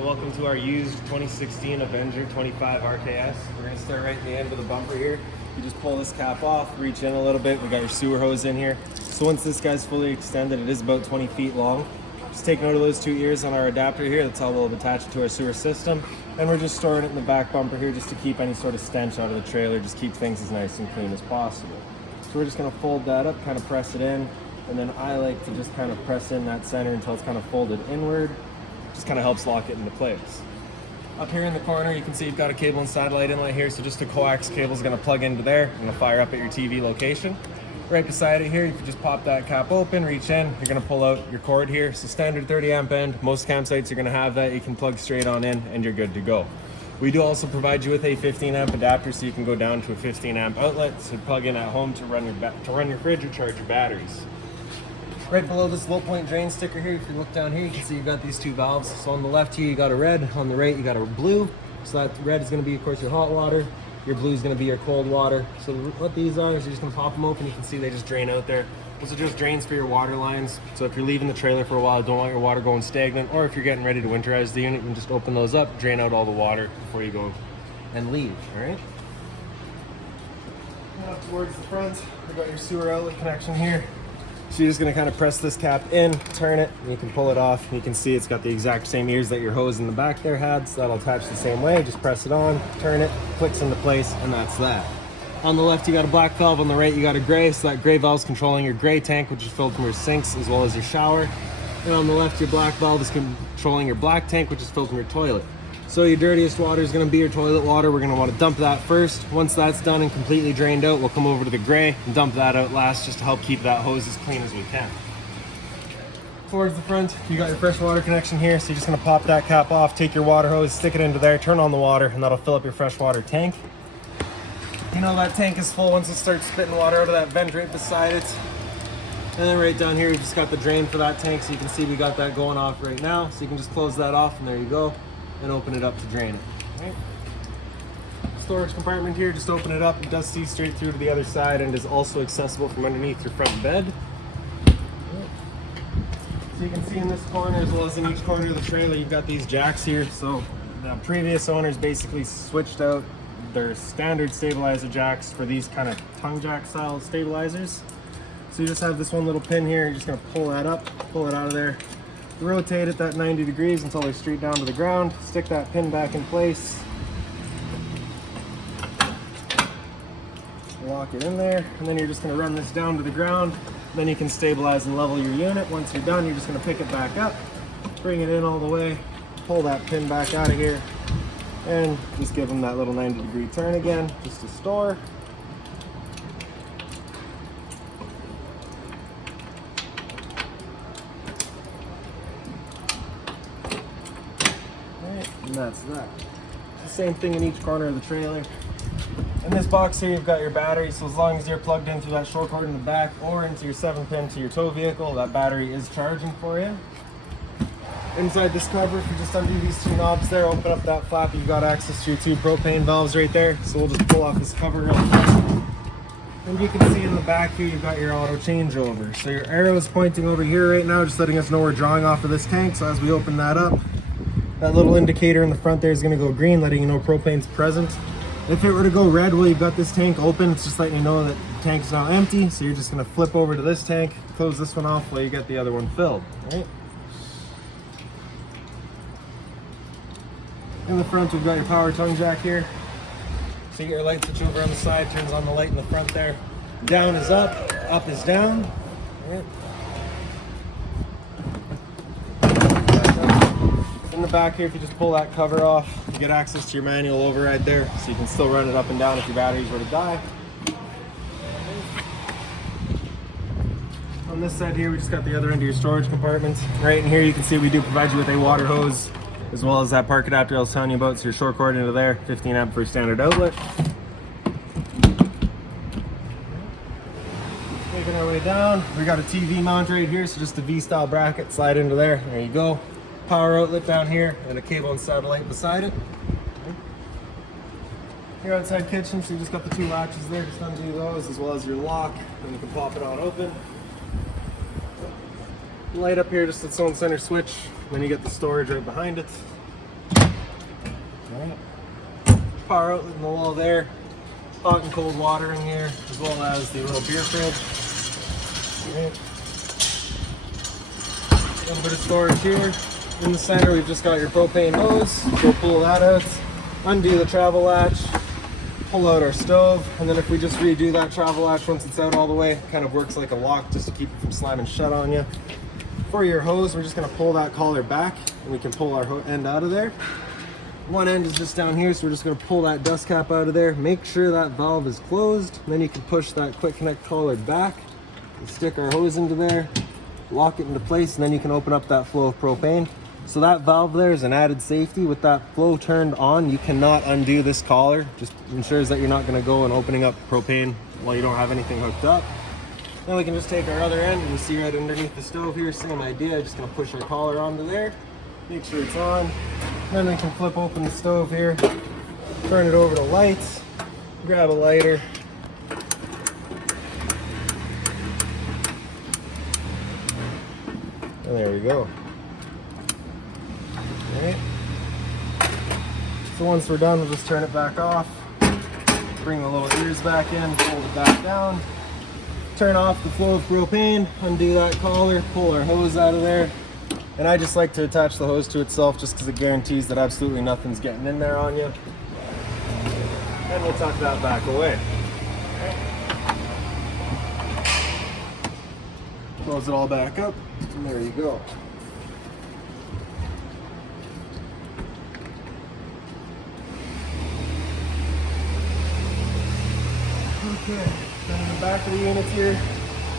Welcome to our used 2016 Avenger 25 RKS. We're going to start right at the end of the bumper here. You just pull this cap off, reach in a little bit. We got your sewer hose in here. So once this guy's fully extended, it is about 20 feet long. Just take note of those two ears on our adapter here. That's how we'll attach it to our sewer system. And we're just storing it in the back bumper here just to keep any sort of stench out of the trailer, just keep things as nice and clean as possible. So we're just going to fold that up, kind of press it in. And then I like to just kind of press in that center until it's kind of folded inward. Just kind of helps lock it into place. Up here in the corner, you can see you've got a cable and satellite inlet here, so just a coax cable is going to plug into there and it'll fire up at your TV location. Right beside it here, if you just pop that cap open, reach in, you're going to pull out your cord here. So standard 30 amp end, most campsites are going to have that. You can plug straight on in and you're good to go. We do also provide you with a 15 amp adapter, so you can go down to a 15 amp outlet to plug in at home to run your fridge or charge your batteries. Right below this low point drain sticker here, if you look down here, you can see you've got these two valves. So on the left here, you got a red. On the right, you got a blue. So that red is going to be, of course, your hot water. Your blue is going to be your cold water. So what these are is you're just going to pop them open. You can see they just drain out there. Those are just drains for your water lines. So if you're leaving the trailer for a while, don't want your water going stagnant, or if you're getting ready to winterize the unit, you can just open those up, drain out all the water before you go and leave, all right? Up towards the front, we got your sewer outlet connection here. So you're just gonna kind of press this cap in, turn it, and you can pull it off. And you can see it's got the exact same ears that your hose in the back there had, so that'll attach the same way. Just press it on, turn it, clicks into place, and that's that. On the left, you got a black valve. On the right, you got a gray. So that gray valve is controlling your gray tank, which is filled from your sinks as well as your shower. And on the left, your black valve is controlling your black tank, which is filled from your toilet. So your dirtiest water is going to be your toilet water. We're going to want to dump that first. Once that's done and completely drained out, we'll come over to the gray and dump that out last, just to help keep that hose as clean as we can. Towards the front, you got your fresh water connection here. So you're just going to pop that cap off, take your water hose, stick it into there, turn on the water, and that'll fill up your fresh water tank. You know that tank is full once it starts spitting water out of that vent right beside it. And then right down here, we just got the drain for that tank. So you can see we got that going off right now. So you can just close that off, and there you go. And open it up to drain it. Right. Storage compartment here, just open it up. It does see straight through to the other side and is also accessible from underneath your front bed. So you can see in this corner, as well as in each corner of the trailer, you've got these jacks here. So the previous owners basically switched out their standard stabilizer jacks for these kind of tongue jack style stabilizers. So you just have this one little pin here. You're just gonna pull that up, pull it out of there. Rotate it that 90 degrees until they're straight down to the ground. Stick that pin back in place. Lock it in there, and then you're just going to run this down to the ground. Then you can stabilize and level your unit. Once you're done, you're just going to pick it back up, bring it in all the way, pull that pin back out of here, and just give them that little 90-degree turn again, just to store. And that's that. It's the same thing in each corner of the trailer. In this box here, you've got your battery, so as long as you're plugged into that short cord in the back or into your 7-pin to your tow vehicle, that battery is charging for you. Inside this cover, if you just undo these two knobs there, open up that flap, you've got access to your two propane valves right there. So we'll just pull off this cover real quick. And you can see in the back here, you've got your auto changeover. So your arrow is pointing over here right now, just letting us know we're drawing off of this tank. So as we open that up, that little indicator in the front there is going to go green, letting you know propane's present. If it were to go red while you've got this tank open, it's just letting you know that the tank's now empty. So you're just going to flip over to this tank, close this one off while you get the other one filled. Right? In the front, we've got your power tongue jack here. So you get your light switch over on the side, turns on the light in the front there. Down is up is down. Right? In the back here, if you just pull that cover off, you get access to your manual override there, so you can still run it up and down if your batteries were to die. On this side here, we just got the other end of your storage compartment. Right in here, you can see we do provide you with a water hose, as well as that park adapter I was telling you about, so your short cord into there, 15 amp for your standard outlet. Making our way down, we got a TV mount right here, so just a V-style bracket, slide into there, there you go. Power outlet down here and a cable and satellite beside it. Your outside kitchen, so you just got the two latches there, just undo those as well as your lock, and you can pop it on open. Light up here, just its own center switch, then you get the storage right behind it. Alright. Power outlet in the wall there. Hot and cold water in here, as well as the little beer fridge. Alright. A little bit of storage here. In the center, we've just got your propane hose. We'll pull that out, undo the travel latch, pull out our stove, and then if we just redo that travel latch once it's out all the way, it kind of works like a lock just to keep it from slamming shut on you. For your hose, we're just going to pull that collar back, and we can pull our end out of there. One end is just down here, so we're just going to pull that dust cap out of there. Make sure that valve is closed, and then you can push that quick connect collar back and stick our hose into there, lock it into place, and then you can open up that flow of propane. So that valve there is an added safety. With that flow turned on, you cannot undo this collar. Just ensures that you're not going to go and opening up propane while you don't have anything hooked up. Then we can just take our other end, and you see right underneath the stove here, same idea. Just going to push our collar onto there, make sure it's on. Then we can flip open the stove here, turn it over to lights, grab a lighter. And there we go. Alright. So once we're done, we'll just turn it back off, bring the little ears back in, fold it back down, turn off the flow of propane, undo that collar, pull our hose out of there. And I just like to attach the hose to itself just because it guarantees that absolutely nothing's getting in there on you. And we'll tuck that back away. Close it all back up, and there you go. Okay, then in the back of the unit here,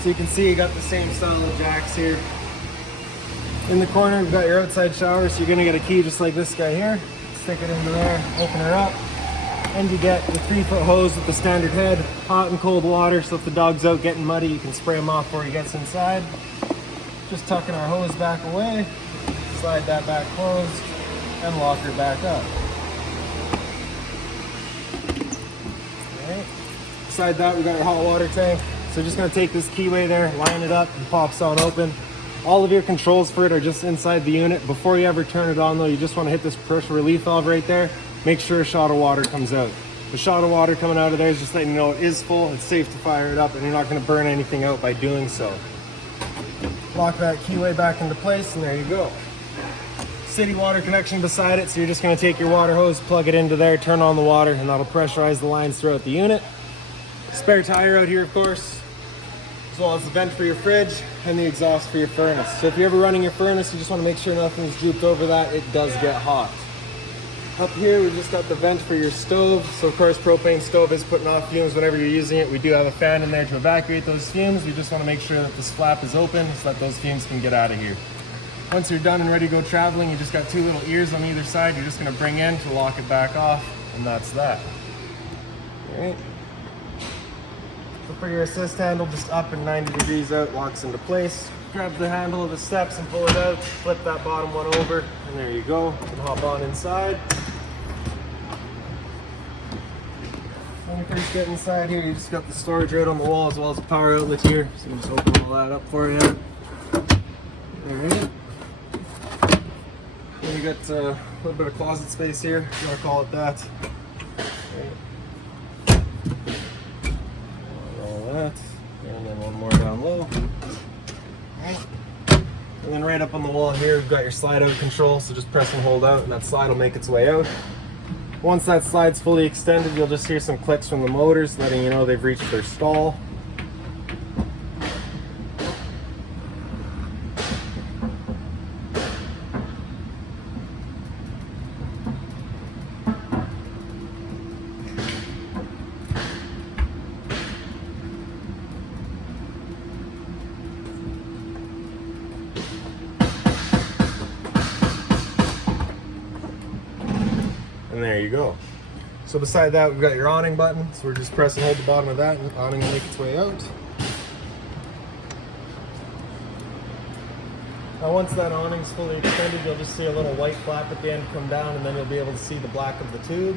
so you can see you got the same style of jacks here. In the corner, you've got your outside shower, so you're gonna get a key just like this guy here. Stick it into there, open her up, and you get the 3-foot hose with the standard head, hot and cold water, so if the dog's out getting muddy, you can spray him off before he gets inside. Just tucking our hose back away, slide that back closed, and lock her back up. Alright. Beside that, we got our hot water tank. So just gonna take this keyway there, line it up, and pops on open. All of your controls for it are just inside the unit. Before you ever turn it on though, you just wanna hit this pressure relief valve right there. Make sure a shot of water comes out. The shot of water coming out of there is just letting you know it is full, it's safe to fire it up, and you're not gonna burn anything out by doing so. Lock that keyway back into place, and there you go. City water connection beside it, so you're just gonna take your water hose, plug it into there, turn on the water, and that'll pressurize the lines throughout the unit. Spare tire out here, of course, as well as the vent for your fridge and the exhaust for your furnace. So if you're ever running your furnace, you just wanna make sure nothing's drooped over that. It does get hot. Up here, we've just got the vent for your stove. So of course, propane stove is putting off fumes whenever you're using it. We do have a fan in there to evacuate those fumes. We just wanna make sure that this flap is open so that those fumes can get out of here. Once you're done and ready to go traveling, you just got 2 little ears on either side. You're just gonna bring in to lock it back off, and that's that. All right. So for your assist handle, just up and 90 degrees out, locks into place. Grab the handle of the steps and pull it out, flip that bottom one over, and there you go. You can hop on inside. When you first get inside here, you just got the storage right on the wall as well as a power outlet here. So you just open all that up for you. Alright. Then you got a little bit of closet space here, if you want to call it that. Right. All that. And then one more down low. Right. And then right up on the wall here, we've got your slide out control. So just press and hold out, and that slide will make its way out. Once that slide's fully extended, you'll just hear some clicks from the motors, letting you know they've reached their stall. And there you go. So beside that, we've got your awning button. So we're just press and hold the bottom of that, and the awning will make its way out. Now once that awning's fully extended, you'll just see a little white flap at the end come down, and then you'll be able to see the black of the tube.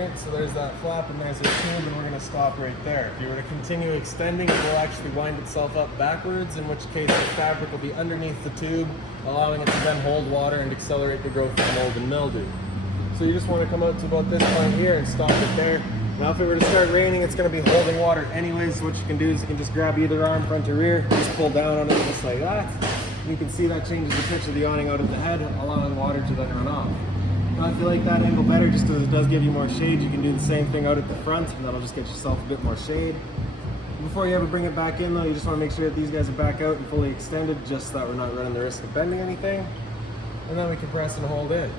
Right, so there's that flap and there's the tube, and we're going to stop right there. If you were to continue extending, it will actually wind itself up backwards, in which case the fabric will be underneath the tube, allowing it to then hold water and accelerate the growth of mold and mildew. So you just want to come out to about this point here and stop it there. Now if it were to start raining, it's going to be holding water anyways, so what you can do is you can just grab either arm, front or rear, just pull down on it just like that. You can see that changes the pitch of the awning out of the head, allowing water to then run off. Now if you like that angle better, just because it does give you more shade, you can do the same thing out at the front, and that'll just get yourself a bit more shade. Before you ever bring it back in though, you just want to make sure that these guys are back out and fully extended, just so that we're not running the risk of bending anything. And then we can press and hold in.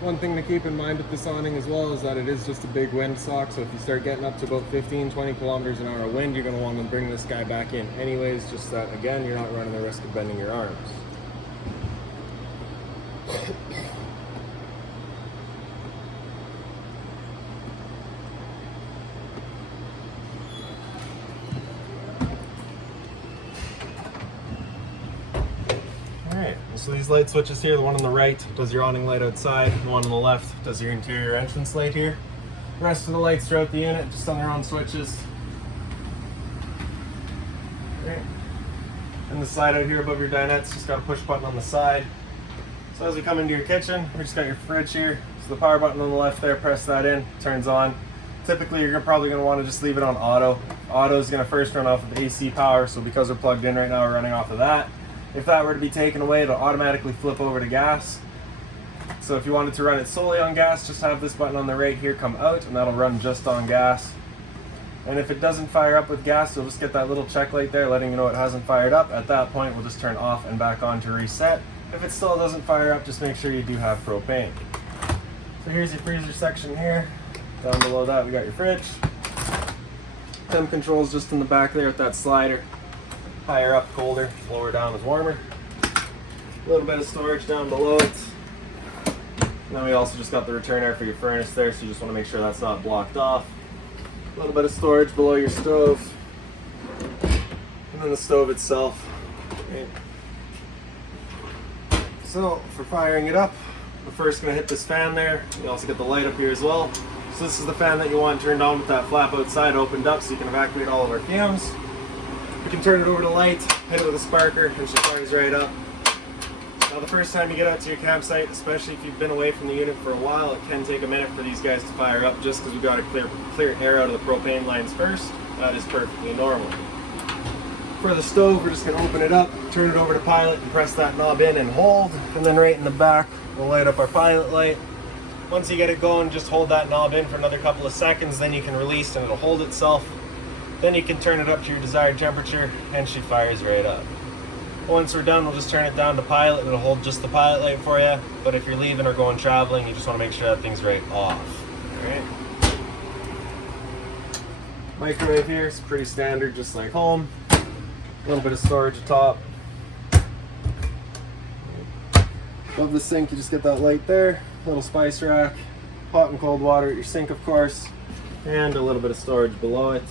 One thing to keep in mind with this awning as well is that it is just a big windsock, so if you start getting up to about 15-20 kilometers an hour of wind, you're going to want to bring this guy back in anyways, just that again you're not running the risk of bending your arms. Alright, so these light switches here, the one on the right does your awning light outside, the one on the left does your interior entrance light here. The rest of the lights throughout the unit just on their own switches. Okay. And the slide out here above your dinettes, just got a push button on the side. So as we come into your kitchen, we just got your fridge here. So the power button on the left there, press that in, turns on. Typically you're probably going to want to just leave it on auto. Auto is going to first run off of AC power, so because we're plugged in right now, we're running off of that. If that were to be taken away, it'll automatically flip over to gas. So if you wanted to run it solely on gas, just have this button on the right here come out, and that'll run just on gas. And if it doesn't fire up with gas, you'll just get that little check light there letting you know it hasn't fired up. At that point, we'll just turn off and back on to reset. If it still doesn't fire up, just make sure you do have propane. So here's your freezer section here. Down below that, we got your fridge. Temp controls just in the back there with that slider. Higher up, colder. Lower down is warmer. A little bit of storage down below it. And then we also just got the return air for your furnace there, so you just want to make sure that's not blocked off. A little bit of storage below your stove. And then the stove itself. Okay. So for firing it up, we're first going to hit this fan there. You also get the light up here as well. So this is the fan that you want turned on with that flap outside opened up so you can evacuate all of our fumes. We can turn it over to light, hit it with a sparker, and she fires right up. Now the first time you get out to your campsite, especially if you've been away from the unit for a while, it can take a minute for these guys to fire up just because we've got to clear air out of the propane lines first. That is perfectly normal. For the stove, we're just going to open it up, turn it over to pilot, and press that knob in and hold. And then right in the back, we'll light up our pilot light. Once you get it going, just hold that knob in for another couple of seconds, then you can release and it'll hold itself. Then you can turn it up to your desired temperature and she fires right up. Once we're done, we'll just turn it down to pilot and it'll hold just the pilot light for you. But if you're leaving or going traveling, you just want to make sure that thing's right off. Alright. Microwave here is pretty standard, just like home. A little bit of storage atop. Above the sink, you just get that light there. Little spice rack. Hot and cold water at your sink, of course. And a little bit of storage below it.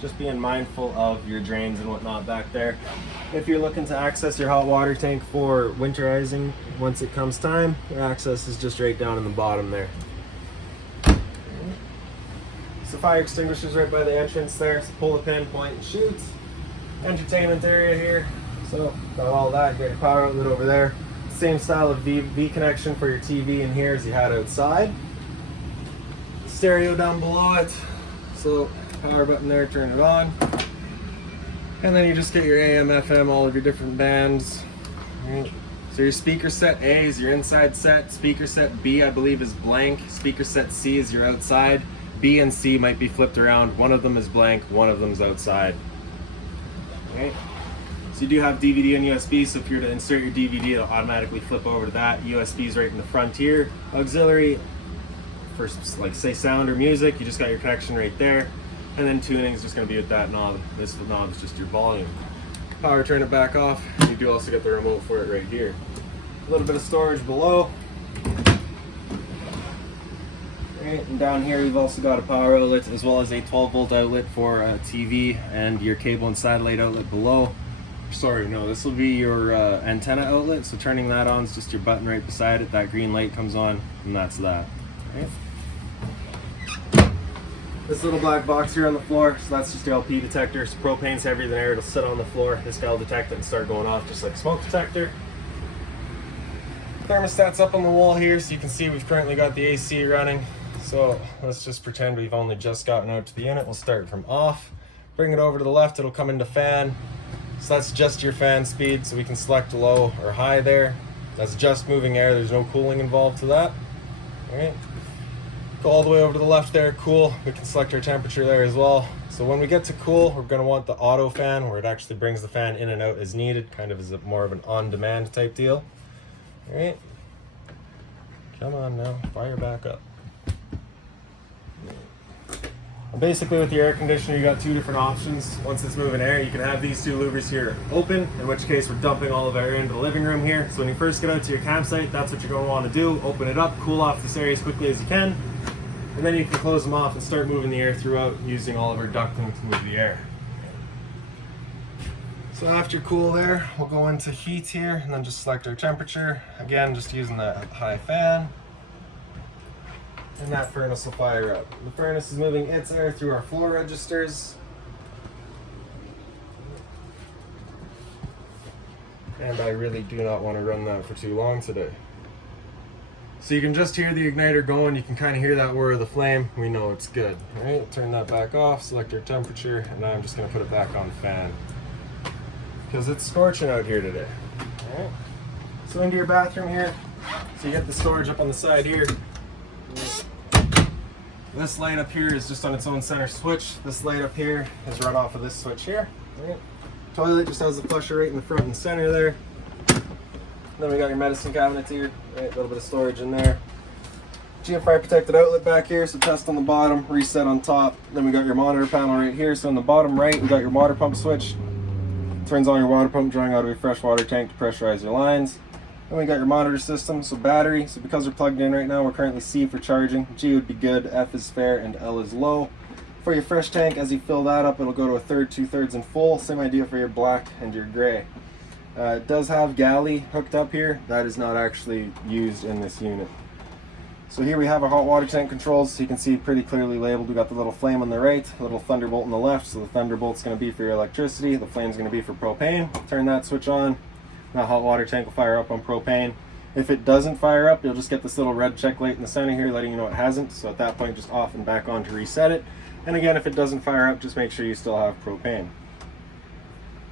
Just being mindful of your drains and whatnot back there. If you're looking to access your hot water tank for winterizing, once it comes time, your access is just right down in the bottom there. So fire extinguishers right by the entrance there. So pull the pin, point and shoot. Entertainment area here. So got all that, got your power outlet over there. Same style of V connection for your TV in here as you had outside. Stereo down below it. So power button there, turn it on. And then you just get your AM, FM, all of your different bands. Right. So your speaker set A is your inside set. Speaker set B, I believe, is blank. Speaker set C is your outside. B and C might be flipped around. One of them is blank, one of them is outside. Okay. So you do have DVD and USB, so if you were to insert your DVD, it'll automatically flip over to that. USB is right in the front here. Auxiliary, for like say sound or music, you just got your connection right there. And then tuning is just going to be with that knob. This knob is just your volume. Power, turn it back off. You do also get the remote for it right here. A little bit of storage below. Right, and down here you've also got a power outlet as well as a 12-volt outlet for a TV and your cable and satellite outlet below. Sorry, no, this will be your antenna outlet. So turning that on is just your button right beside it. That green light comes on, and that's that. Right? This little black box here on the floor, so that's just the LP detector. So propane's heavier than air, it'll sit on the floor. This guy will detect it and start going off just like a smoke detector. Thermostat's up on the wall here, so you can see we've currently got the AC running. So let's just pretend we've only just gotten out to the unit. We'll start from off, bring it over to the left, it'll come into fan. So that's just your fan speed, so we can select low or high there. That's just moving air, there's no cooling involved to that. All right. Go all the way over to the left there, cool. We can select our temperature there as well. So when we get to cool, we're gonna want the auto fan, where it actually brings the fan in and out as needed, kind of as more of an on-demand type deal. All right. Come on now, fire back up. Basically with the air conditioner, you got two different options. Once it's moving air, you can have these two louvers here open, in which case we're dumping all of our air into the living room here. So when you first get out to your campsite, that's what you're going to want to do. Open it up, cool off this area as quickly as you can, and then you can close them off and start moving the air throughout using all of our ducting to move the air. So after cool there, we'll go into heat here and then just select our temperature. Again, just using the high fan. And that furnace will fire up. The furnace is moving its air through our floor registers. And I really do not want to run that for too long today. So you can just hear the igniter going. You can kind of hear that whir of the flame. We know it's good. All right, turn that back off, select our temperature, and now I'm just going to put it back on fan, because it's scorching out here today. All right. So into your bathroom here. So you get the storage up on the side here. This light up here is just on its own center switch. This light up here is run off of this switch here. Right. Toilet just has the flusher right in the front and center there. Then we got your medicine cabinets here. Right, a little bit of storage in there. GFI protected outlet back here, so test on the bottom, reset on top. Then we got your monitor panel right here. So in the bottom right, we got your water pump switch. Turns on your water pump, drawing out of a fresh water tank to pressurize your lines. Then we got your monitor system, so battery. So because we're plugged in right now, we're currently C for charging. G would be good, F is fair, and L is low. For your fresh tank, as you fill that up, it'll go to a third, 2/3, and full. Same idea for your black and your gray. It does have galley hooked up here. That is not actually used in this unit. So here we have our hot water tank controls. So you can see pretty clearly labeled. We got the little flame on the right, a little thunderbolt on the left. So the thunderbolt's going to be for your electricity. The flame's going to be for propane. Turn that switch on. That hot water tank will fire up on propane. If it doesn't fire up, you'll just get this little red check light in the center here letting you know it hasn't. So at that point, just off and back on to reset it. And again, if it doesn't fire up, just make sure you still have propane.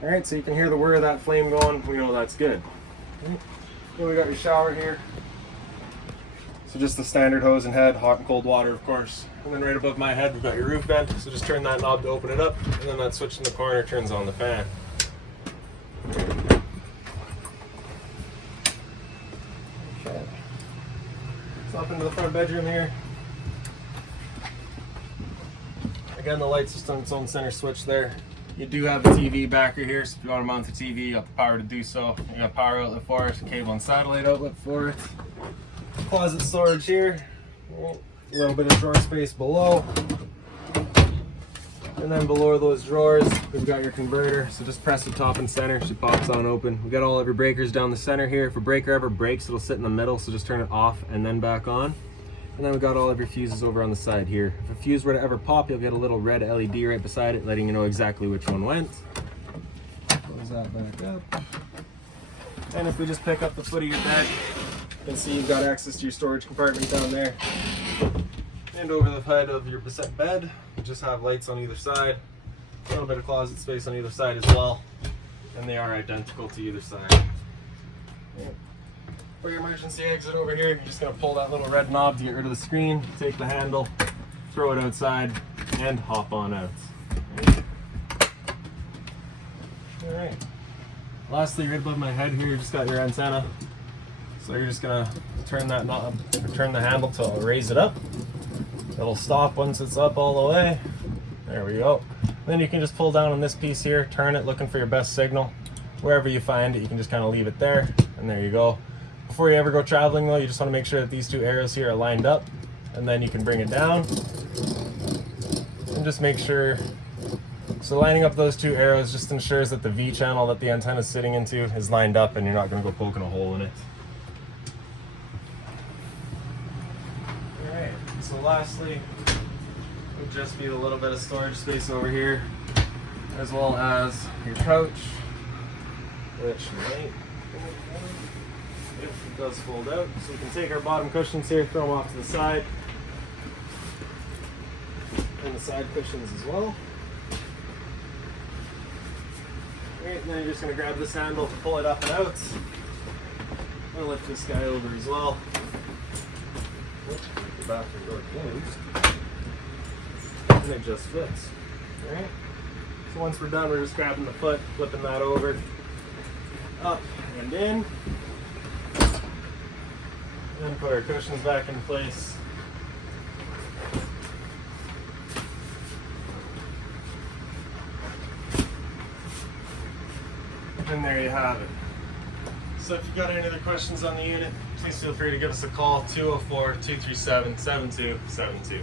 All right, so you can hear the whir of that flame going. We know that's good. Then we got your shower here. So just the standard hose and head, hot and cold water, of course. And then right above my head, we've got your roof vent. So just turn that knob to open it up, and then that switch in the corner turns on the fan. Okay. So up into the front bedroom here. Again, the light's just on its own center switch there. You do have the TV backer here, so if you want to mount the TV, you got the power to do so. You got a power outlet for it, a cable and satellite outlet for it. Closet storage here. A little bit of drawer space below. And then below those drawers, we've got your converter. So just press the top and center, she pops on open. We got all of your breakers down the center here. If a breaker ever breaks, it'll sit in the middle, so just turn it off and then back on. And then we got all of your fuses over on the side here. If a fuse were to ever pop, you'll get a little red LED right beside it, letting you know exactly which one went. Close that back up. And if we just pick up the foot of your bed, you can see you've got access to your storage compartment down there. And over the head of your bed, you just have lights on either side. A little bit of closet space on either side as well. And they are identical to either side. Yep. For your emergency exit over here, you're just going to pull that little red knob to get rid of the screen, take the handle, throw it outside, and hop on out. Alright. Lastly, right above my head here, you just got your antenna. So you're just going to turn that knob, or turn the handle to raise it up. It'll stop once it's up all the way. There we go. Then you can just pull down on this piece here, turn it, looking for your best signal. Wherever you find it, you can just kind of leave it there, and there you go. Before you ever go traveling though, you just want to make sure that these two arrows here are lined up, and then you can bring it down and just make sure So lining up those two arrows just ensures that the V channel that the antenna is sitting into is lined up and you're not going to go poking a hole in it. Alright, so lastly, would just be a little bit of storage space over here, as well as your couch, which might, if it does fold out. So we can take our bottom cushions here, throw them off to the side, and the side cushions as well. Right, and then you're just going to grab this handle to pull it up and out. I'm going to lift this guy over as well. Oops, the bathroom door closed. And it just fits. Alright? So once we're done, we're just grabbing the foot, flipping that over, up and in. Then put our cushions back in place. And there you have it. So if you've got any other questions on the unit, please feel free to give us a call, 204-237-7272.